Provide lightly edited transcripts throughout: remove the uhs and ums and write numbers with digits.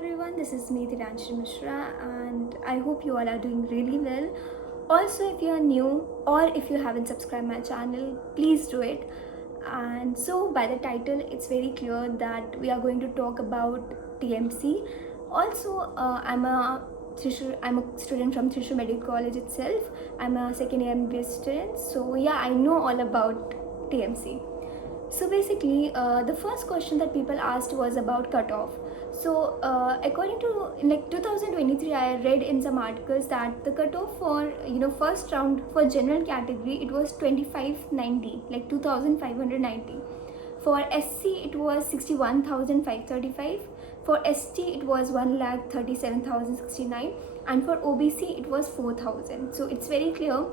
everyone, this is me Divanshi Mishra and I hope you all are doing really well. Also, if you are new or if you haven't subscribed my channel, please do it. And so by the title, it's very clear that we are going to talk about TMC. Also, I'm a student from Thrissur Medical College itself. I'm a second year MBA student. So yeah, I know all about TMC. So basically, the first question that people asked was about cutoff. So according to 2023, I read in some articles that the cutoff for first round for general category it was 2590, like 2590. For SC it was 61,535. For ST it was 1,37,069, and for OBC it was 4,000. So it's very clear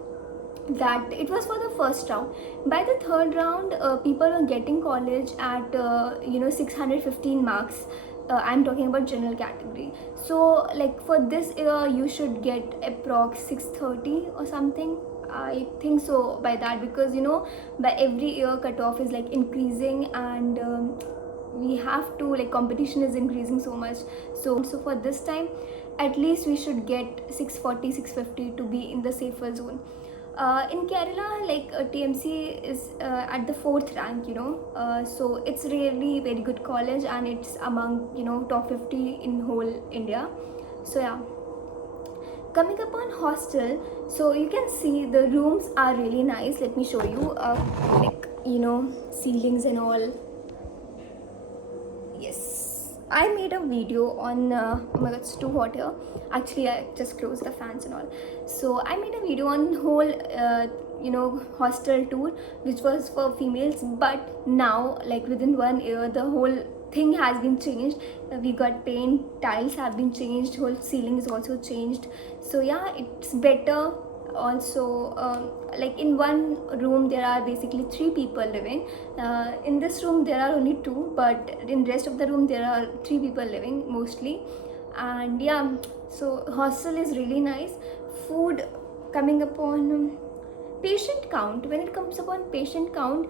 that it was for the first round. By the third round, people were getting college at 615 marks. I'm talking about general category. So like for this year you should get approx 630 or something. I think so by that, because by every year cutoff is like increasing, and we have to, like, competition is increasing so much. So for this time at least we should get 640 650 to be in the safer zone. In Kerala, like TMC is at the 4th rank, so it's really very good college, and it's among top 50 in whole India. So yeah, coming up on hostel, so you can see the rooms are really nice. Let me show you, like ceilings and all. Yes, I made a video on oh my god, it's too hot here. Actually, I just closed the fans and all. So I made a video on whole hostel tour, which was for females. But now, like within 1 year, the whole thing has been changed. We got paint, tiles have been changed, whole ceiling is also changed. So yeah, it's better. Also, like in one room there are basically 3 people living. In this room there are only 2, but in rest of the room there are 3 people living mostly. And yeah, so hostel is really nice. Food, coming upon patient count, when it comes upon patient count,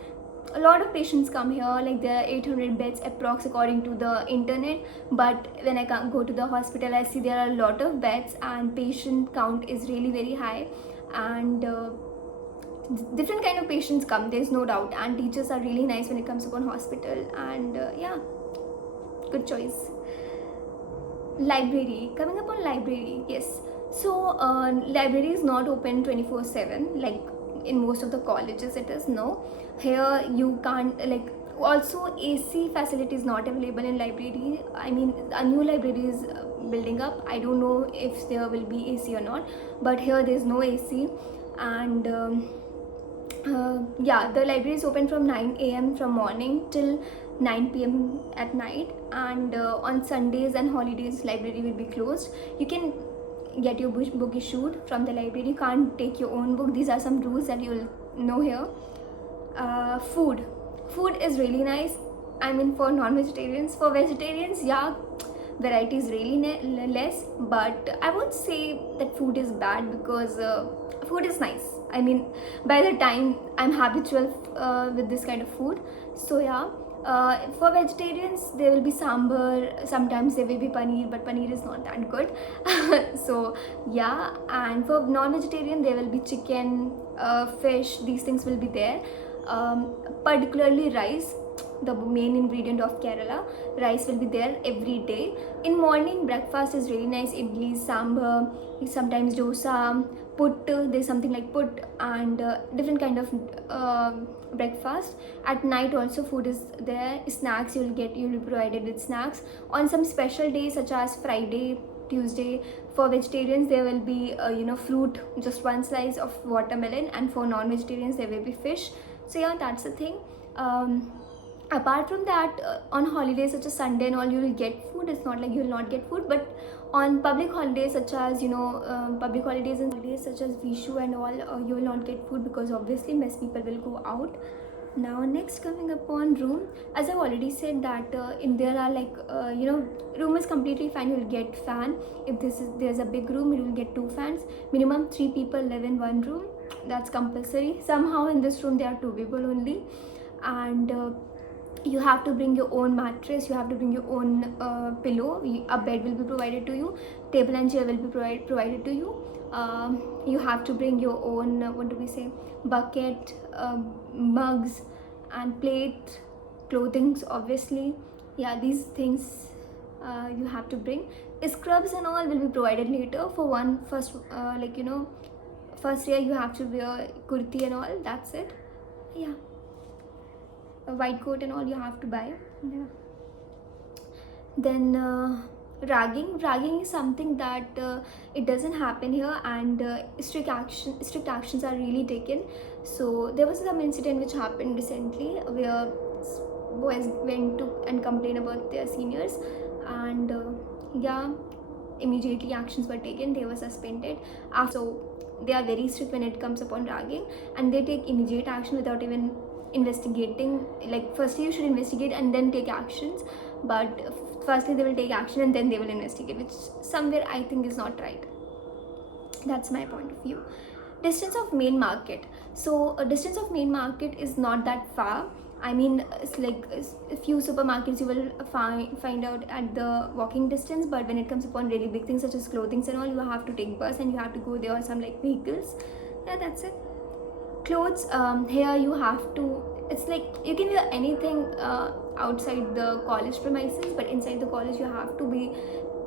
a lot of patients come here. Like there are 800 beds approx according to the internet, but when I go to the hospital I see there are a lot of beds and patient count is really very high. And different kind of patients come, there's no doubt, and teachers are really nice when it comes upon hospital. And yeah, good choice. Library, coming upon library, yes. So library is not open 24/7 like in most of the colleges it is. No, here you can't, like, also AC facility is not available in library. I mean, a new library is building up. I don't know if there will be AC or not, but here there's no AC. And yeah, the library is open from 9 a.m. from morning till 9 p.m. at night. And on Sundays and holidays library will be closed. You can get your book issued from the library. You can't take your own book. These are some rules that you'll know here. Food is really nice. I mean, for non-vegetarians. For vegetarians, yeah, variety is really less, but I won't say that food is bad, because food is nice. I mean, by the time I'm habitual with this kind of food. So yeah, for vegetarians there will be sambar, sometimes there will be paneer, but paneer is not that good. So yeah, and for non-vegetarian there will be chicken, fish, these things will be there. Particularly rice, the main ingredient of Kerala. Rice will be there every day. In morning breakfast is really nice. Idli, sambar, sometimes dosa, put, there's something like put, and different kind of breakfast. At night also food is there. Snacks, you'll be provided with snacks. On some special days such as Friday, Tuesday, for vegetarians there will be fruit, just one slice of watermelon, and for non-vegetarians there will be fish. So yeah, that's the thing. Apart from that, on holidays such as Sunday and all, you will get food. It's not like you will not get food. But on public holidays such as public holidays and holidays such as Vishu and all, you will not get food, because obviously less people will go out. Now next, coming upon room, as I've already said that in there are like room is completely fine. You'll get fan. If there's a big room, you will get 2 fans. Minimum 3 people live in one room. That's compulsory. Somehow in this room there are 2 people only. And You have to bring your own mattress, you have to bring your own pillow, a bed will be provided to you, table and chair will be provided to you. You have to bring your own what do we say, bucket, mugs and plate, clothings obviously. Yeah, these things you have to bring. Scrubs and all will be provided later. For one first first year you have to wear kurti and all, that's it. Yeah, a white coat and all you have to buy. Yeah. Then ragging is something that it doesn't happen here, and strict actions are really taken. So there was some incident which happened recently where boys went to and complained about their seniors, and yeah, immediately actions were taken, they were suspended. So they are very strict when it comes upon ragging, and they take immediate action without even investigating. Like firstly you should investigate and then take actions, but firstly they will take action and then they will investigate, which somewhere I think is not right. That's my point of view. Distance of main market. So a distance of main market is not that far. I mean, it's like a few supermarkets you will find out at the walking distance, but when it comes upon really big things such as clothing and all, you have to take bus and you have to go there, or some like vehicles. Yeah, that's it. Clothes, here you have to, it's like you can wear anything outside the college premises, but inside the college you have to be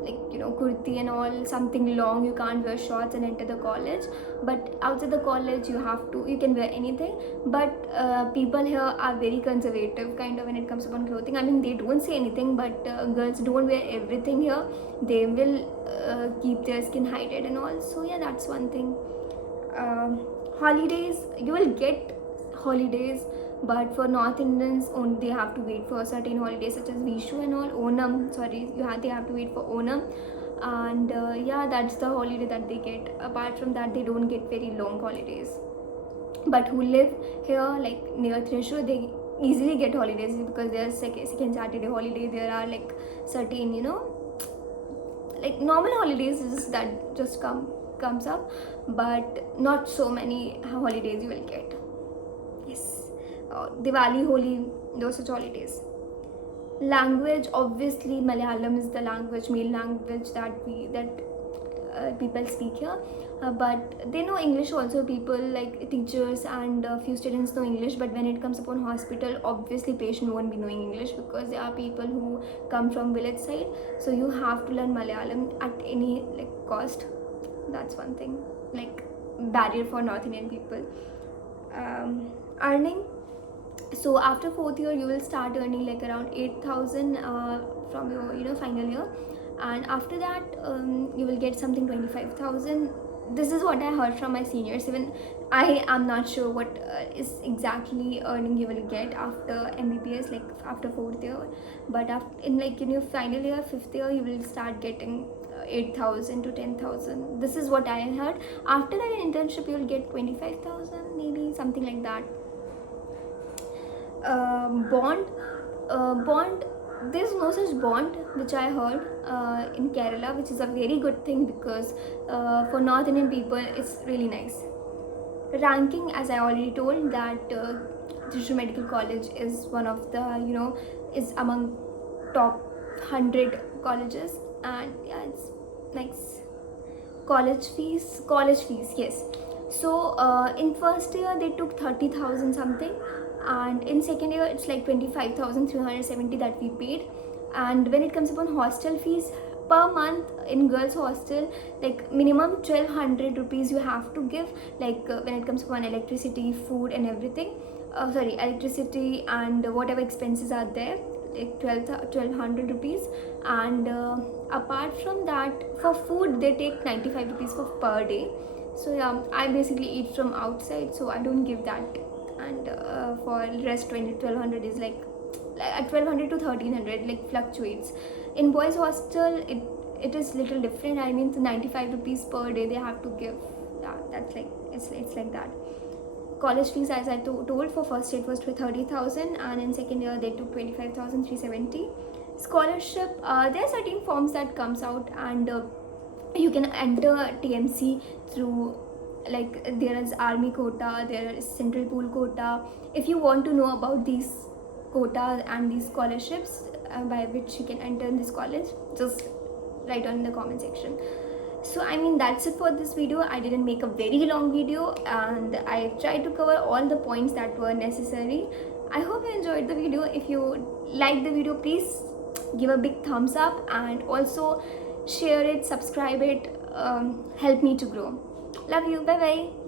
like, you know, kurti and all, something long. You can't wear shorts and enter the college. But outside the college you can wear anything. But people here are very conservative kind of when it comes upon clothing. I mean, they don't say anything, but girls don't wear everything here. They will keep their skin hidden and all. So yeah, that's one thing. Holidays, you will get holidays, but for North Indians only, they have to wait for certain holidays such as Vishu and all. Onam, sorry, they have to wait for Onam, and yeah, that's the holiday that they get. Apart from that, they don't get very long holidays. But who live here like near Thrissur, they easily get holidays because there's second Saturday holiday. There are like certain, you know, like normal holidays that just comes up, but not so many holidays you will get. Yes, Diwali, Holi, those such holidays. Language, obviously Malayalam is the main language that people speak here, but they know English also. People like teachers and few students know English, but when it comes upon hospital, obviously patient won't be knowing English because there are people who come from village side. So you have to learn Malayalam at any like cost. That's one thing, like barrier for North Indian people. Earning, so after 4th year you will start earning like around 8,000 from your final year, and after that you will get something 25,000. This is what I heard from my seniors. Even I am not sure what is exactly earning you will get after MBBS, like after 4th year, but in your final year, 5th year, you will start getting 8,000 to 10,000. This is what I heard. After that, in internship you will get 25,000, maybe something like that. Bond, there's no such bond which I heard in Kerala, which is a very good thing because for North Indian people it's really nice. Ranking, as I already told, that Thrissur Medical College is one of the is among top 100 colleges, and yeah, it's nice. College fees, yes. So in first year they took 30,000 something, and in second year it's like 25,370 that we paid. And when it comes upon hostel fees per month in girls hostel, like minimum 1,200 rupees you have to give, like when it comes upon electricity, food and everything. Electricity and whatever expenses are there, like 1,200 rupees. And apart from that, for food they take 95 rupees for per day. So yeah, I basically eat from outside, so I don't give that. And for rest 1,200 is like 1,200 to 1,300, like fluctuates. In boys hostel it is little different. I mean, 95 rupees per day they have to give. Yeah, that's like it's like that. College fees, as I told, for first year it was 30,000, and in second year they took 25,370. Scholarship, there are certain forms that comes out, and you can enter TMC through, like there is army quota, there is central pool quota. If you want to know about these quota and these scholarships by which you can enter in this college, just write down in the comment section. So I mean, that's it for this video. I didn't make a very long video and I tried to cover all the points that were necessary. I hope you enjoyed the video. If you liked the video, please give a big thumbs up and also share it, subscribe it, help me to grow. Love you. Bye bye.